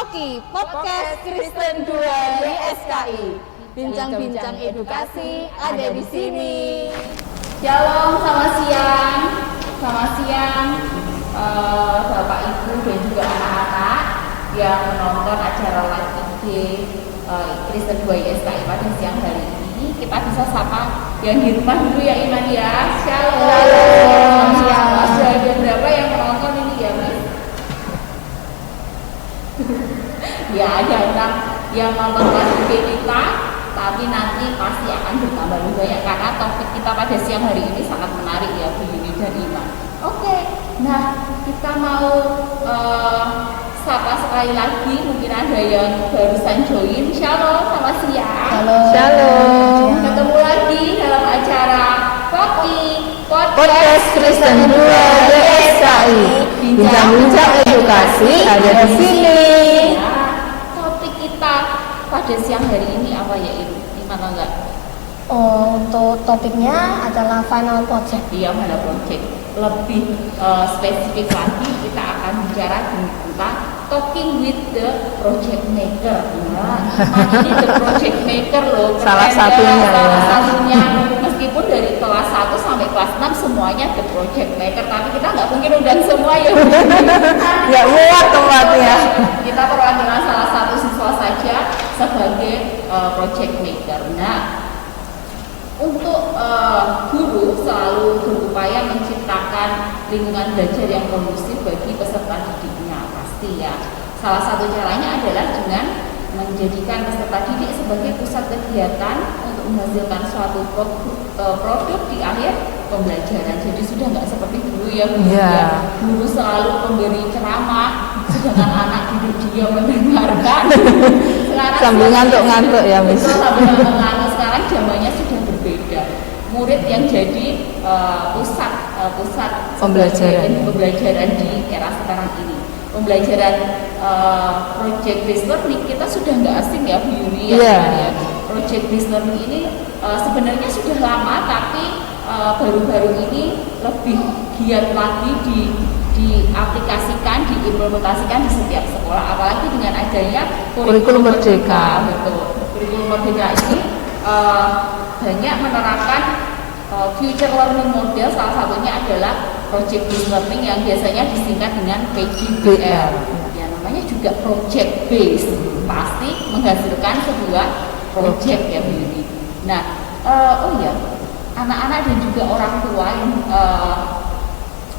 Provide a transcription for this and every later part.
Koki Podcast Kristen 2 YSKI. Bincang-bincang edukasi ada di sini. Shalom, selamat siang. Selamat siang Bapak Ibu dan juga anak-anak yang menonton acara live IG Kristen 2 YSKI pada siang hari ini. Kita bisa sapa yang di rumah dulu ya Iman ya. Shalom. Masih ada berapa yang menonton ini ya Mas? Ya ada yang nonton live IG kita, tapi nanti pasti akan bertambah lebih banyak karena topik kita pada siang hari ini sangat menarik ya Bu Yuni dan Iman. Oke, nah kita mau sapa sekali lagi, mungkin ada yang barusan join. Shalom, selamat siang. Shalom. Ketemu lagi dalam acara Koki Podcast Kristen 2 YSKI. Bincang-bincang edukasi ada di sini. Ya, topik kita pada siang hari ini apa ya Iman enggak? Untuk topiknya adalah final project. Iya, final project. Lebih spesifik lagi kita akan bicara tentang talking with the project maker. Nah, Iman ini the project maker loh. Salah satunya. Meskipun dari kelas 1 sampai kelas 6 semuanya the project maker, tapi kita nggak mungkin undang semua ya. Ya muat tempatnya. Kita perwakilan salah satu siswa saja sebagai project maker. Nah, untuk guru selalu berupaya menciptakan lingkungan belajar yang kondusif bagi peserta didiknya, pasti ya. Salah satu caranya adalah dengan menjadikan peserta didik sebagai pusat kegiatan untuk menghasilkan suatu produk di akhir pembelajaran. Jadi sudah nggak seperti dulu ya, guru selalu memberi ceramah, sedangkan anak duduk diam mendengarkan. Sambil ngantuk-ngantuk ya Miss. Sambil ngantuk-ngantuk. Sekarang zamannya sudah berbeda. Murid yang jadi pusat pembelajaran di era sekarang ini. Pembelajaran project based learning kita sudah nggak asing ya Bu Yuni ya. Project based learning ini sebenarnya sudah lama, tapi baru-baru ini lebih giat lagi diaplikasikan, diimplementasikan di setiap sekolah, apalagi dengan adanya Kurikulum Merdeka. Betul. Kurikulum Merdeka ini banyak menerapkan future learning model, salah satunya adalah project based learning yang biasanya disingkat dengan PJBL. Ya, namanya juga project based, pasti menghasilkan sebuah project ya Bu Yuni. Nah, anak-anak dan juga orang tua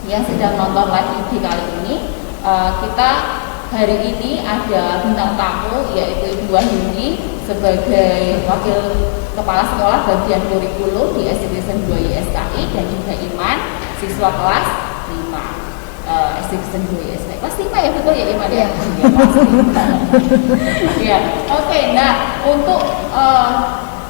yang sedang nonton live IG kali ini, kita hari ini ada bintang tamu yaitu Ibu Wahyuni sebagai wakil kepala sekolah bagian kurikulum di SD Kristen 2 YSKI, dan juga Iman siswa kelas 5 SD Kristen 2 YSKI. Kelas 5 ya, betul ya Iman ya? Iya, kelas 5. Ya, oke. Nah, untuk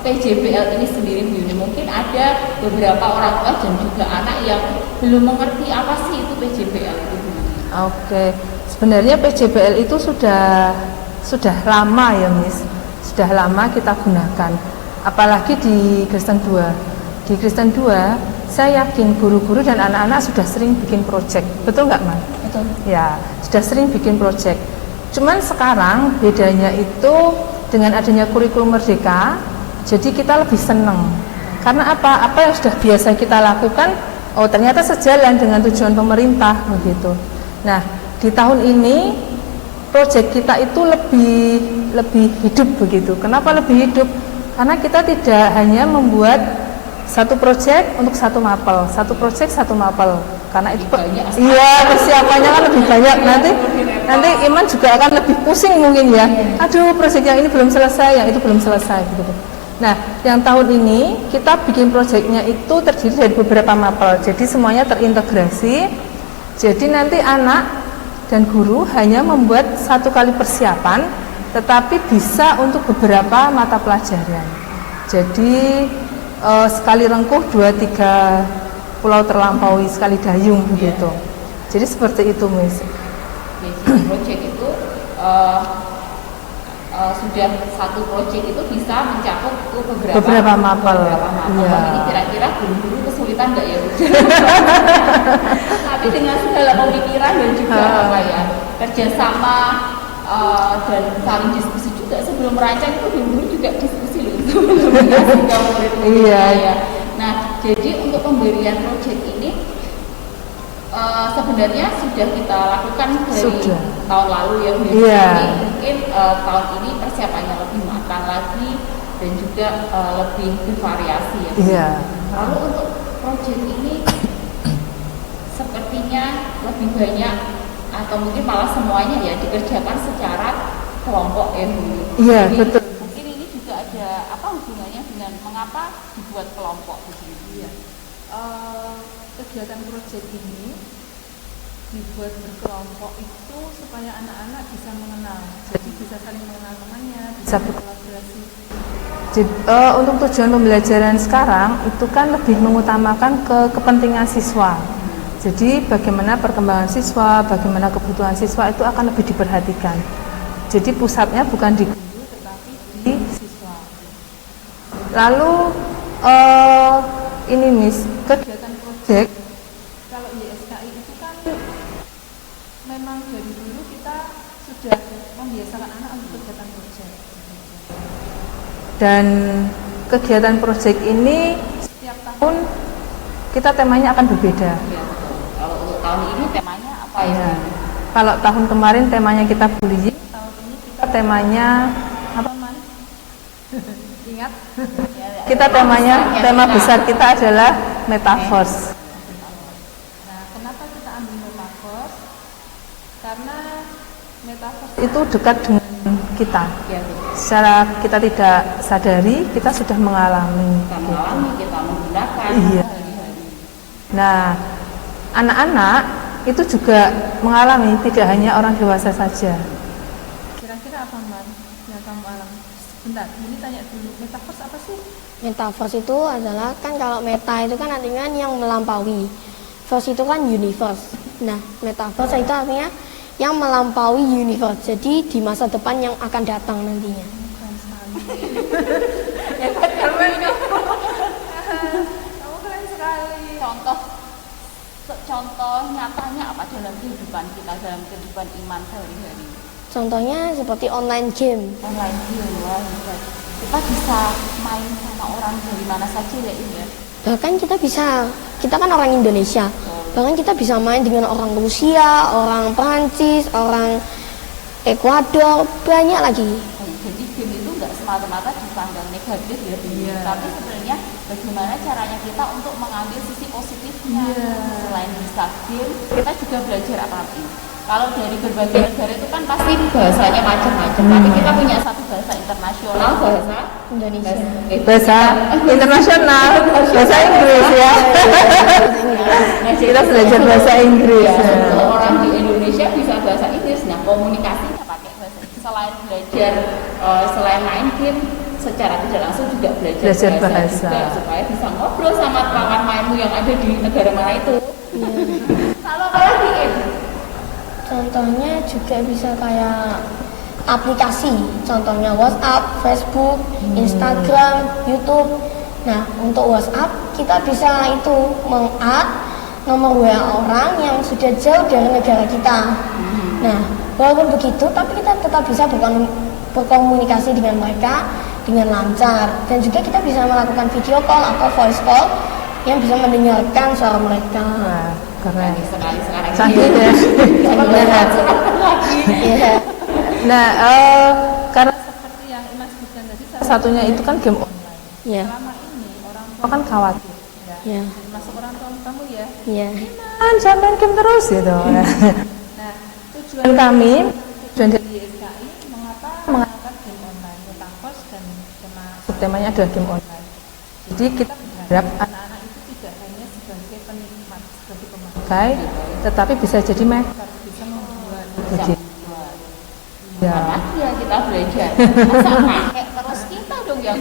PJBL ini sendiri Bu Yuni, mungkin ada beberapa orang tua dan juga anak yang belum mengerti apa sih itu PJBL itu Bu Yuni. Oke, sebenarnya PJBL itu sudah lama ya Miss, sudah lama kita gunakan, apalagi di Kristen 2. Di Kristen 2, saya yakin guru-guru dan anak-anak sudah sering bikin project, betul nggak Man? Betul. Ya, sudah sering bikin project. Cuman sekarang bedanya itu dengan adanya kurikulum Merdeka, jadi kita lebih senang. Karena apa? Apa yang sudah biasa kita lakukan, ternyata sejalan dengan tujuan pemerintah begitu. Nah, di tahun ini proyek kita itu lebih hidup begitu. Kenapa lebih hidup? Karena kita tidak hanya membuat satu proyek untuk satu mapel, satu proyek satu mapel. Karena itu persiapannya kan lebih banyak. Nanti Iman juga akan lebih pusing mungkin ya. Aduh, proyek yang ini belum selesai, yang itu belum selesai gitu. Nah, yang tahun ini kita bikin proyeknya itu terdiri dari beberapa mapel. Jadi semuanya terintegrasi. Jadi nanti anak dan guru hanya membuat satu kali persiapan, tetapi bisa untuk beberapa mata pelajaran. Jadi sekali rengkuh 2-3 pulau terlampaui, sekali dayung begitu. Jadi seperti itu Miss. Jadi proyek itu sudah satu proyek itu bisa mencakup beberapa mapel. Iya. Ini kira-kira guru-guru kesulitan nggak ya Bu? Tapi dengan segala pemikiran dan juga kerjasama dan saling diskusi juga sebelum merancang itu dulu juga diskusi loh sebelum dikasih ke murid-murid. Iya. Nah, jadi untuk pemberian proyek ini sebenarnya sudah kita lakukan dari tahun lalu ya Bu. Iya. Jadi mungkin tahun ini persiapannya lebih matang lagi dan juga lebih bervariasi ya Bu. Iya. Lalu untuk proyek ini sepertinya lebih banyak atau mungkin malah semuanya ya dikerjakan secara kelompok ya Bu. Iya, Jadi, betul. mungkin ini juga ada apa hubungannya dengan mengapa dibuat kelompok begitu ya. Kegiatan proyek ini dibuat berkelompok itu supaya anak-anak bisa mengenal, jadi bisa saling mengenal temannya, bisa berkolaborasi. Untuk tujuan pembelajaran sekarang itu kan lebih mengutamakan kepentingan siswa. Jadi bagaimana perkembangan siswa, bagaimana kebutuhan siswa itu akan lebih diperhatikan. Jadi pusatnya bukan di guru tetapi di siswa. Lalu ini Miss, kegiatan proyek kalau YSKI itu kan memang dari dulu kita sudah membiasakan anak untuk kegiatan proyek. Dan kegiatan proyek ini setiap tahun kita temanya akan berbeda. Ya, kalau untuk tahun ini temanya apa ya? Kalau tahun kemarin temanya kita bullying, tahun ini kita temanya apa Man? Ingat? Kita tema besar kita adalah metaverse. Nah, kenapa kita ambil metaverse? Karena metaverse itu dekat dengan kita. Secara kita tidak sadari, kita sudah mengalami. Kita menggunakan Iya. hari-hari. Nah, anak-anak itu juga mengalami, tidak hanya orang dewasa saja. Kira-kira apa Man yang kamu alami? Bentar, ini tanya dulu, metaverse apa sih? Metaverse itu adalah kan kalau meta itu kan artinya yang melampaui. Verse itu kan universe. Nah, metaverse itu artinya yang melampaui universe. Jadi di masa depan yang akan datang nantinya. Kamu keren sekali. Contoh nyatanya apa dalam kehidupan kita, dalam kehidupan iman sehari-hari? Contohnya seperti online game. Online game, wah hebat. Kita bisa main sama orang dari mana saja ya ini ya. Bahkan kita kan orang Indonesia. Bahkan kita bisa main dengan orang Rusia, orang Prancis, orang Ekuador, banyak lagi. Jadi game itu nggak semata-mata dipandang negatif ya, tapi sebenarnya bagaimana caranya kita untuk mengambil sisi positifnya. Selain bisa game, kita juga belajar apalagi. Kalau dari berbagai negara itu kan pasti bahasanya macam-macam, tapi kita punya satu bahasa internasional, bahasa Indonesia. Bahasa internasional, bahasa Inggris ya. Nah, Kita belajar bahasa Inggris. Kalau orang di Indonesia bisa bahasa Inggris, nah komunikasinya pakai bahasa Inggris. Selain belajar, selain main game, secara tidak langsung juga belajar bahasa juga, supaya bisa ngobrol sama kawan mainmu yang ada di negara mana itu. Kalau apa lagi? Contohnya juga bisa kayak aplikasi, contohnya WhatsApp, Facebook, Instagram, YouTube. Nah, untuk WhatsApp kita bisa itu meng-add nomor WA orang yang sudah jauh dari negara kita. Nah, walaupun begitu, tapi kita tetap bisa berkomunikasi dengan mereka dengan lancar. Dan juga kita bisa melakukan video call atau voice call yang bisa mendengarkan suara mereka. Wah, keren. Sekali sekarang Canggih ya. Iya. Nah, karena seperti yang Imas sebutkan tadi, salah satunya itu kan game online. Iya. Selama ini orang tua kan khawatir. Iya. Masuk orang tua kamu ya. Iya. Jangan main game terus gitu. Nah, tujuan kami, tujuan dari YSKI mengangkat game online, metaverse dan subtemanya adalah game online. Jadi kita berharap anak-anak itu tidak hanya sebagai penikmat, sebagai pemakai, tetapi bisa jadi maker, bisa membuat. Ya. Ya kita belajar. Masa pakai terus kita dong yang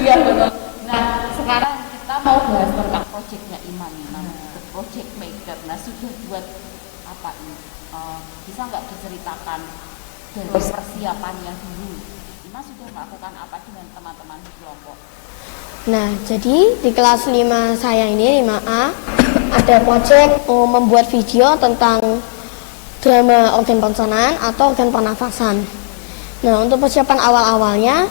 Iya betul. Nah sekarang kita mau bahas tentang proyeknya Iman nih, project maker. Nah sudah buat apa ini? Bisa nggak diceritakan dari persiapannya dulu? Iman sudah melakukan apa dengan teman-teman di kelompok? Nah, jadi di kelas 5 saya ini, 5A, ada proyek membuat video tentang diagrama organ pencernaan atau organ pernafasan. Nah, untuk persiapan awal-awalnya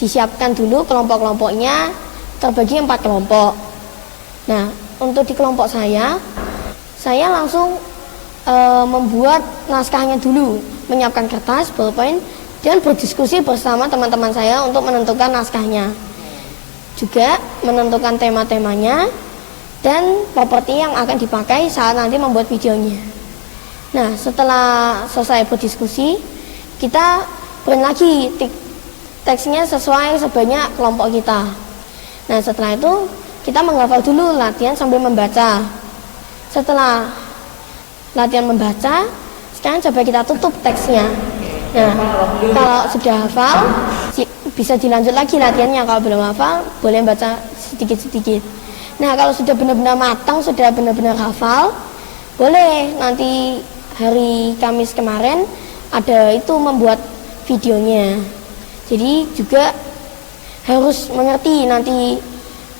disiapkan dulu kelompok-kelompoknya terbagi 4 kelompok. Nah, untuk di kelompok saya langsung membuat naskahnya dulu, menyiapkan kertas, bolpen, dan berdiskusi bersama teman-teman saya untuk menentukan naskahnya. Juga menentukan tema-temanya dan properti yang akan dipakai saat nanti membuat videonya. Nah, setelah selesai berdiskusi, kita print lagi teksnya sesuai sebanyak kelompok kita. Nah, setelah itu kita menghafal dulu, latihan sambil membaca. Setelah latihan membaca, sekarang coba kita tutup teksnya. Nah, kalau sudah hafal, bisa dilanjut lagi latihannya. Kalau belum hafal, boleh baca sedikit-sedikit. Nah, kalau sudah benar-benar matang, sudah benar-benar hafal, boleh nanti hari Kamis kemarin ada itu membuat videonya. Jadi juga harus mengerti nanti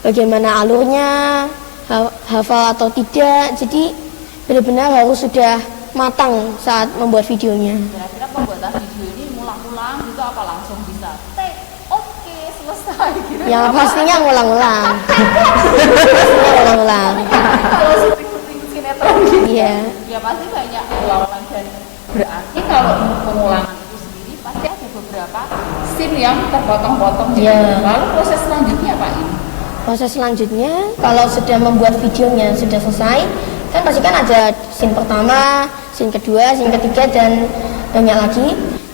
bagaimana alurnya, hafal atau tidak. Jadi benar-benar harus sudah matang saat membuat videonya. Kira-kira pembuatan video ini ngulang-ngulang gitu apa langsung bisa take, oke, selesai gitu? Ya pastinya ngulang-ngulang. Pastinya ngulang-ngulang. Kalau syuting sinetron gitu Iya. ya pasti banyak ulang-ulang, dan berarti kalau pengulangan itu sendiri pasti ada beberapa scene yang terpotong-potong gitu. Iya. Lalu proses selanjutnya apa ini? Proses selanjutnya, kalau sudah membuat videonya sudah selesai, kan pasti kan ada scene pertama, scene kedua, scene ketiga, dan banyak lagi.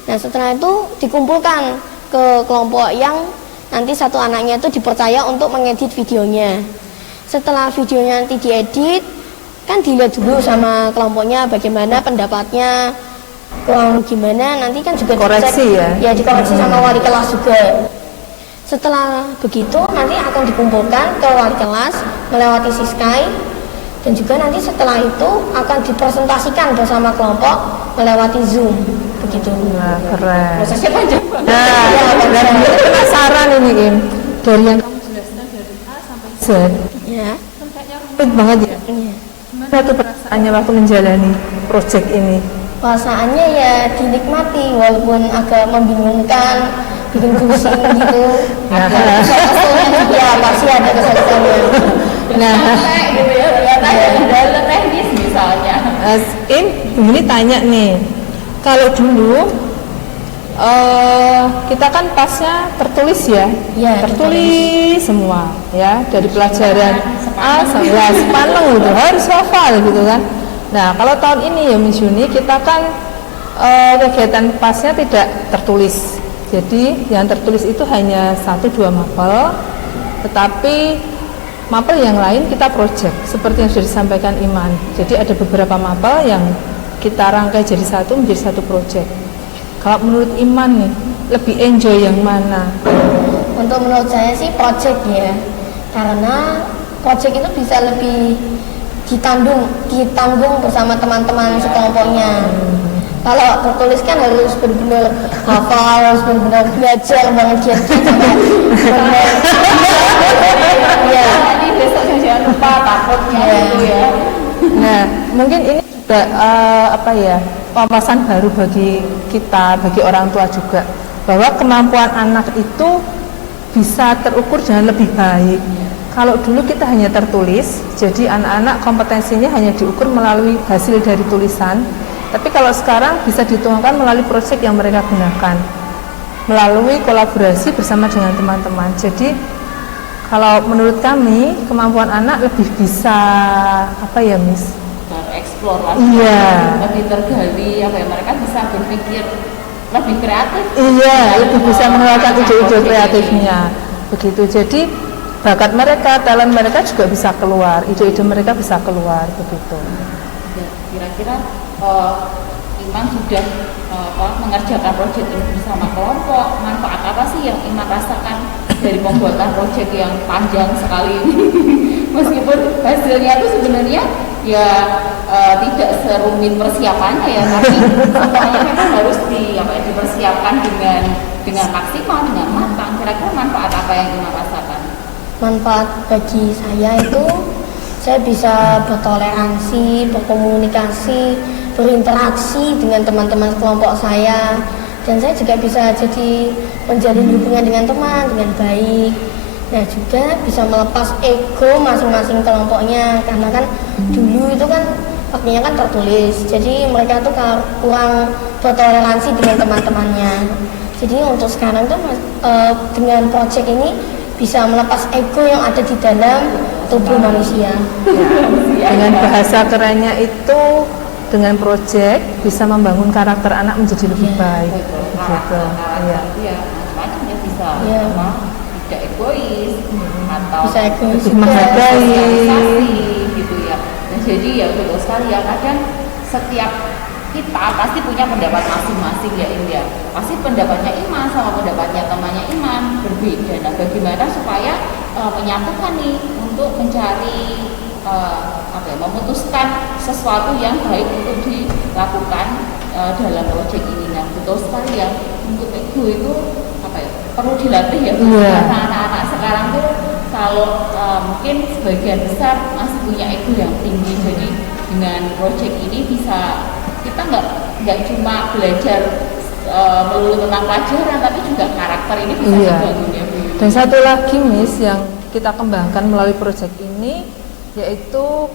Nah, setelah itu dikumpulkan ke kelompok yang nanti satu anaknya itu dipercaya untuk mengedit videonya. Setelah videonya nanti diedit, kan dilihat dulu sama kelompoknya bagaimana pendapatnya, kurang gimana, nanti kan juga Koreksi dicek, ya? dikoreksi sama wali kelas juga. Setelah begitu nanti akan dikumpulkan ke wali kelas melewati Siskai, dan juga nanti setelah itu akan dipresentasikan bersama kelompok melewati Zoom, begitu. Nah, keren. Prosesnya panjang banget. Nah, dan penasaran ini Im, dari yang kamu jelaskan dari A sampai Z, Ya. kan kayaknya rumit banget ya. Iya. Gimana tuh perasaannya waktu menjalani project ini? Perasaannya ya dinikmati walaupun agak membingungkan, bikin pusing gitu. Kesel-keselnya juga pasti ada kesel-keselnya. Nah, Gitu ya, ternyata ada kendala teknis misalnya. Im, ini tanya nih, kalau dulu kita kan pasnya tertulis ya, Iya, tertulis semua ya, dari pelajaran A sampai sepaneng gitu, harus hafal gitu kan. Nah, kalau tahun ini ya Miss Yuni, kita kan kegiatan pasnya tidak tertulis. Jadi yang tertulis itu hanya 1-2 mapel, tetapi mapel yang lain kita project seperti yang sudah disampaikan Iman. Jadi ada beberapa mapel yang kita rangkai jadi satu menjadi satu project. Kalau menurut Iman nih, lebih enjoy yang mana? Untuk menurut saya sih project ya, karena project itu bisa lebih ditanggung bersama teman-teman sekelompoknya. Kalau tertulis kan harus benar-benar hafal, harus benar-benar belajar banget giat-giat sampai ya. Nanti besoknya jangan lupa takutnya gitu ya. Nah, mungkin ini juga wawasan baru bagi kita, bagi orang tua juga, bahwa kemampuan anak itu bisa terukur dengan lebih baik. Kalau dulu kita hanya tertulis, jadi anak-anak kompetensinya hanya diukur melalui hasil dari tulisan. Tapi kalau sekarang bisa dituangkan melalui proyek yang mereka gunakan, melalui kolaborasi bersama dengan teman-teman. Jadi kalau menurut kami kemampuan anak lebih bisa Miss? Bereksplorasi, Iya. lebih tergali, mereka bisa berpikir lebih kreatif. Iya, lebih bisa mengeluarkan ide-ide kreatifnya. Begitu. Jadi bakat mereka, talent mereka juga bisa keluar, ide-ide mereka bisa keluar begitu. Kira-kira Iman sudah mengerjakan proyek ini bersama kelompok, manfaat apa sih yang Iman rasakan dari pembuatan proyek yang panjang sekali ini? Meskipun hasilnya itu sebenarnya ya tidak serumit persiapannya ya, tapi semuanya memang harus dipersiapkan dengan maksimal, dengan matang. Kira-kira manfaat apa yang Iman rasakan? Manfaat bagi saya itu saya bisa bertoleransi, berkomunikasi berinteraksi dengan teman-teman kelompok saya, dan saya juga bisa jadi menjalin hubungan dengan teman dengan baik. Nah, juga bisa melepas ego masing-masing kelompoknya, karena kan dulu itu kan waktunya kan tertulis, jadi mereka tuh kurang bertoleransi dengan teman-temannya. Jadi untuk sekarang tuh dengan project ini bisa melepas ego yang ada di dalam tubuh manusia. Dengan bahasa kerennya itu, dengan project bisa membangun karakter anak menjadi lebih baik. Gitu. Iya. Ya, macam-macam ya bisa. Iya. Tidak egois atau Bisa egois lebih juga. menghargai. sosialisasi gitu ya. Nah, jadi ya betul sekali ya, kadang setiap kita pasti punya pendapat masing-masing ya India. Pasti pendapatnya Iman sama pendapatnya temannya Iman berbeda. Nah, bagaimana supaya menyatukan nih untuk mencari memutuskan sesuatu yang baik untuk dilakukan dalam proyek ini. Nah, betul sekali ya, untuk ego itu perlu dilatih ya. Karena anak-anak sekarang tuh kalau mungkin sebagian besar masih punya ego yang tinggi. Jadi dengan proyek ini bisa kita nggak cuma belajar melulu tentang pelajaran, tapi juga karakter ini bisa dibangun ya Bu. Dan satu lagi Miss yang kita kembangkan melalui proyek ini yaitu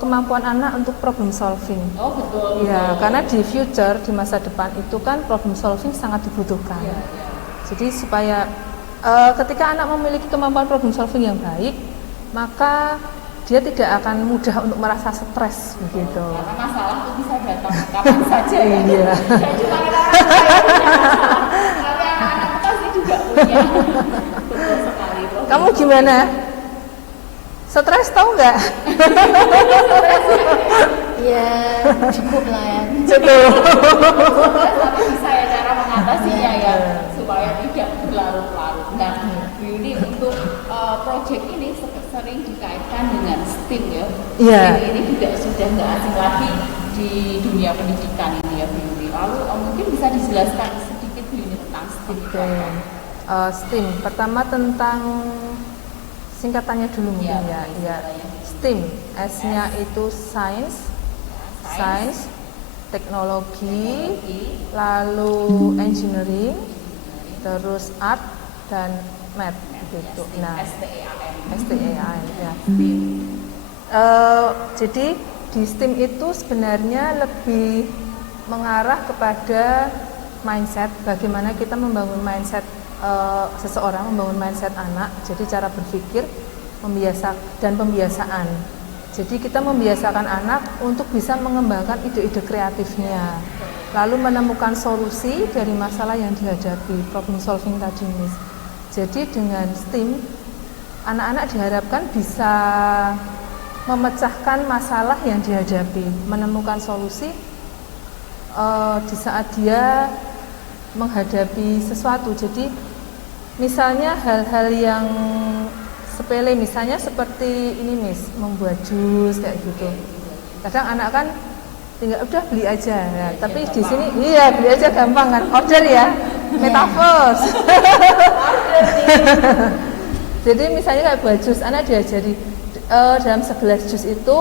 kemampuan anak untuk problem solving. Oh betul. Ya, karena di future, di masa depan itu kan problem solving sangat dibutuhkan. Ya. Jadi supaya ketika anak memiliki kemampuan problem solving yang baik, maka dia tidak akan mudah untuk merasa stres begitu. Karena masalah itu bisa datang kapan saja ya. Iya. Dan cuma orang saya punya masalah, tapi anak-anak pasti juga punya. Betul sekali. Kamu gimana? Stres tahu nggak? Ya, cukup lah ya. Cukup. Tapi bisa ya cara mengatasinya ya, supaya tidak berlarut-larut. Nah, ini untuk proyek ini sering dikaitkan dengan STEAM ya. Iya. STEAM ini juga sudah nggak asing lagi di dunia pendidikan ini ya, Bu. Lalu mungkin bisa dijelaskan sedikit Bu ini tentang STEAM itu apa? STEAM pertama tentang singkatannya dulu mungkin ya. STEAM, S-nya itu science, teknologi, lalu engineering, terus art dan math gitu. Nah, STEAM ya. Jadi di STEAM itu sebenarnya lebih mengarah kepada mindset, bagaimana kita membangun mindset seseorang, membangun mindset anak. Jadi cara berpikir, pembiasaan. Jadi kita membiasakan anak untuk bisa mengembangkan ide-ide kreatifnya, lalu menemukan solusi dari masalah yang dihadapi, problem solving tadi Miss. Jadi dengan STEAM, anak-anak diharapkan bisa memecahkan masalah yang dihadapi, menemukan solusi di saat dia menghadapi sesuatu. Jadi misalnya hal-hal yang sepele, misalnya seperti ini Miss, membuat jus kayak gitu. Kadang anak kan tinggal udah beli aja ya, tapi di sini beli aja gampang kan, order ya, metaverse. Jadi misalnya kayak buat jus, anak diajari dalam segelas jus itu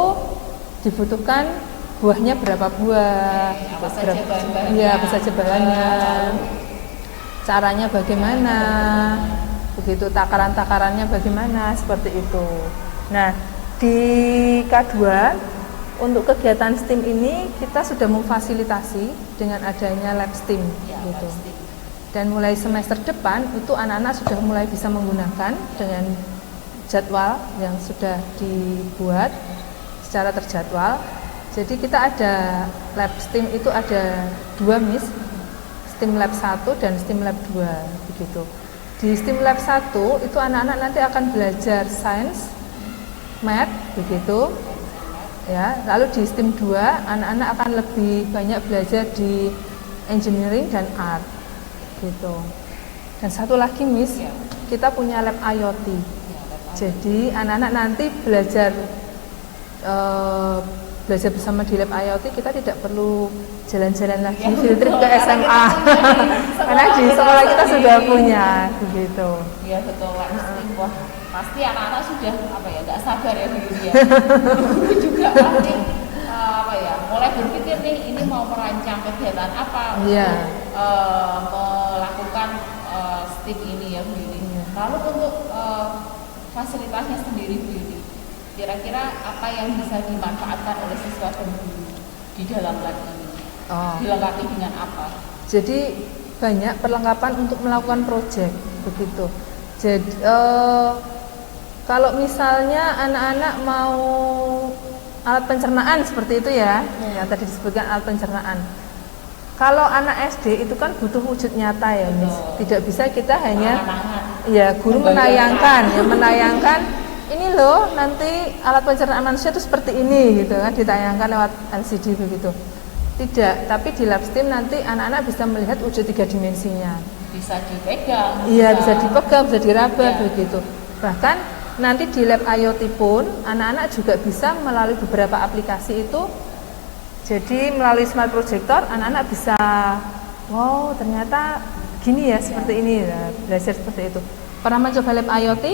dibutuhkan buahnya berapa buah, apa saja bahannya, caranya bagaimana, begitu, takaran-takarannya bagaimana, seperti itu. Nah, di K2 untuk kegiatan STEAM ini kita sudah memfasilitasi dengan adanya lab STEAM gitu. Dan mulai semester depan itu anak-anak sudah mulai bisa menggunakan dengan jadwal yang sudah dibuat secara terjadwal. Jadi kita ada lab STEAM itu ada 2 Miss, STEAM Lab 1 dan STEAM Lab 2 begitu. Di STEAM Lab 1 itu anak-anak nanti akan belajar sains, math begitu. Ya, lalu di STEAM 2 anak-anak akan lebih banyak belajar di engineering dan art gitu. Dan satu lagi Miss, kita punya lab IoT. Jadi anak-anak nanti belajar bersama di lab IoT, kita tidak perlu jalan-jalan lagi field trip ke SMA karena di sekolah kita sudah punya begitu. Iya betul, wah pasti anak-anak sudah nggak sabar ya Bu ya. Juga pasti mulai berpikir nih, ini mau merancang kegiatan apa Iya. untuk melakukan STIK ini ya Bu Yuni. Lalu untuk fasilitasnya sendiri Bu Yuni, kira-kira apa yang bisa dimanfaatkan oleh siswa dan guru di dalam lab ini? Oh. Dilengkapi dengan apa? Jadi banyak perlengkapan untuk melakukan proyek begitu. Jadi kalau misalnya anak-anak mau alat pencernaan seperti itu ya, yang tadi disebutkan alat pencernaan. Kalau anak SD itu kan butuh wujud nyata ya, Miss. Tidak bisa kita hanya ya guru menayangkan ini loh nanti alat pencernaan manusia itu seperti ini gitu kan, ditayangkan lewat LCD begitu. Tidak, tapi di lab STEAM nanti anak-anak bisa melihat wujud 3 dimensinya. Bisa dipegang. Iya, bisa dipegang, bisa diraba Ya. begitu. Bahkan nanti di lab IoT pun anak-anak juga bisa melalui beberapa aplikasi itu. Jadi melalui smart projector anak-anak bisa, wow ternyata gini ya, seperti ini ya, belajar seperti itu. Pernah mencoba lab IoT?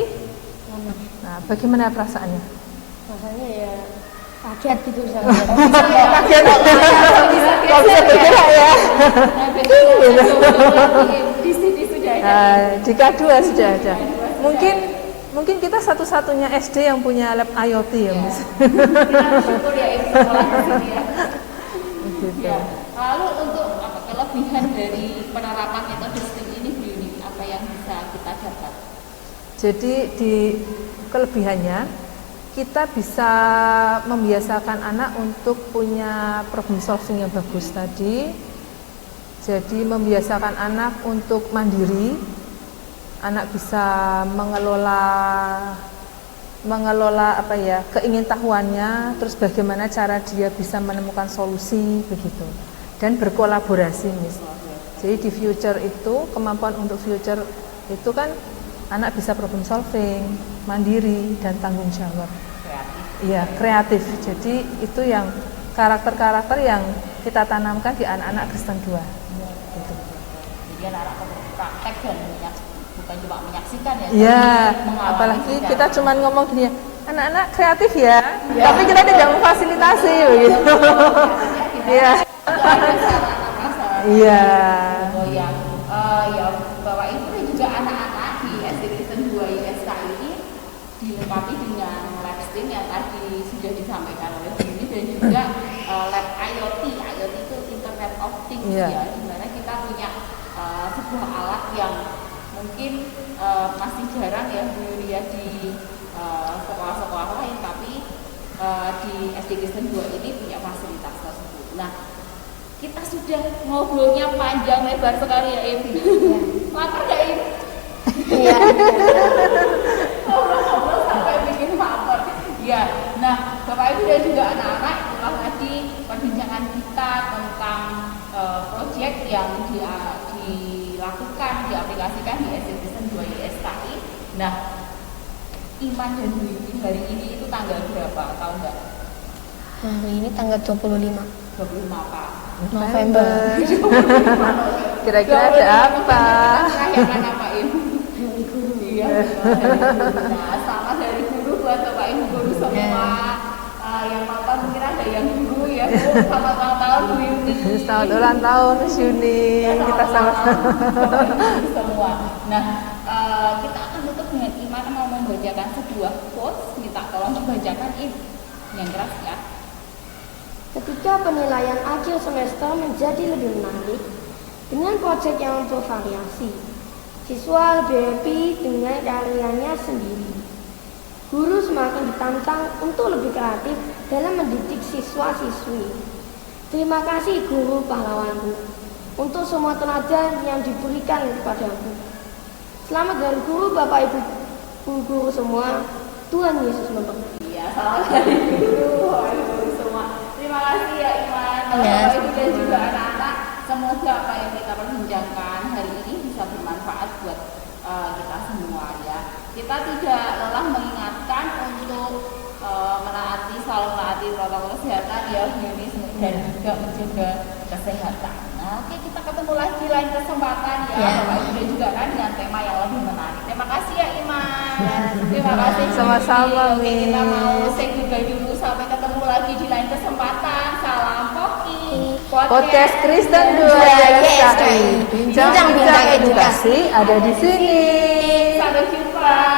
Nah, bagaimana perasaannya? Rasanya ya kaget gitu Kaget. Kok bisa bergerak ya? Di K2 sudah ada. Mungkin kita satu-satunya SD yang punya lab IoT ya, Miss. Kita bersyukur ya Ibu sekolah di sini ya. Gitu. Ya. Lalu untuk kelebihan dari penerapan metode STEAM ini Bu Yuni, apa yang bisa kita dapat? Jadi di kelebihannya kita bisa membiasakan anak untuk punya problem solving yang bagus tadi. Jadi membiasakan anak untuk mandiri. Anak bisa mengelola apa ya, keingintahuannya, terus bagaimana cara dia bisa menemukan solusi begitu. Dan berkolaborasi, Miss. Jadi di future itu, kemampuan untuk future itu kan anak bisa problem solving, mandiri dan tanggung jawab. Iya, kreatif. Jadi itu yang karakter-karakter yang kita tanamkan di anak-anak Kristen 2. Gitu. Jadi anak-anak praktek dan bukan cuma menyaksikan ya. Iya, apalagi kita cuma ngomong gini ya, anak-anak kreatif ya, tapi kita tidak memfasilitasi begitu. Iya. Iya. Oh ya, ya Bapak Ibu dan juga anak-anak di SD Kristen 2 ISK ini dilengkapi dengan lab STEAM yang tadi sudah disampaikan oleh Bu Yuni dan juga lab IoT. IoT itu Internet of Things ya, di mana kita punya sebuah alat yang mungkin masih jarang ya Bu Yuni ya di sekolah-sekolah lain, tapi di SD Kristen 2 ini punya fasilitas tersebut. Nah, kita sudah ngobrolnya panjang lebar sekali ya Im. Lapar gak Im? Iya. Ngobrol-ngobrol sampai bikin lapar. Ya, nah Bapak Ibu dan juga anak-anak, itulah tadi perbincangan kita tentang proyek yang dilakukan, diaplikasikan di SD Kristen 2 ISKI. Nah, Iman dan Bu Yuni hari ini itu tanggal berapa? Tahu nggak? Hari ini tanggal 25 25 November. Kira-kira ada apa? Merayakan apa Ibu? Iya. Nah, selamat dari guru buat Bapak Ibu guru semua. Yang nonton mungkin ada yang guru ya Bu. Selamat ulang tahun Bu Yuni. Selamat ulang tahun Miss Yuni. Kita sama-sama semua. Nah, kita akan tutup dengan Iman mau membacakan sebuah quotes. Minta tolong dibacakan yang keras ya. Ketika penilaian akhir semester menjadi lebih menarik dengan proyek yang bervariasi, siswa lebih happy dengan karyanya sendiri. Guru semakin ditantang untuk lebih kreatif dalam mendidik siswa-siswi. Terima kasih guru pahlawanku untuk semua tenaga yang diberikan kepadaku. Selamat dari guru, Bapak Ibu guru semua. Tuhan Yesus memberkati. Iya, selamat dari guru, guru semua. Terima kasih ya Iman, Bapak Ibu dan juga anak-anak. Semoga apa yang kita perbincangkan hari ini bisa bermanfaat buat kita semua ya. Kita tidak lelah mengingatkan untuk selalu menaati protokol kesehatan ya Yuni, dan juga menjaga kesehatan. Nah, oke, kita ketemu lagi lain kesempatan ya, Bapak Ibu dan juga kan dengan tema yang lebih menarik. Terima kasih ya Iman. Terima kasih. Sama-sama, Oke, kita mau say goodbye dulu, sampai ketemu lagi di lain kesempatan. Salam Poki. Podcast Kristen 2 YSKI. Bincang-bincang edukasi ada di sini. Sampai jumpa.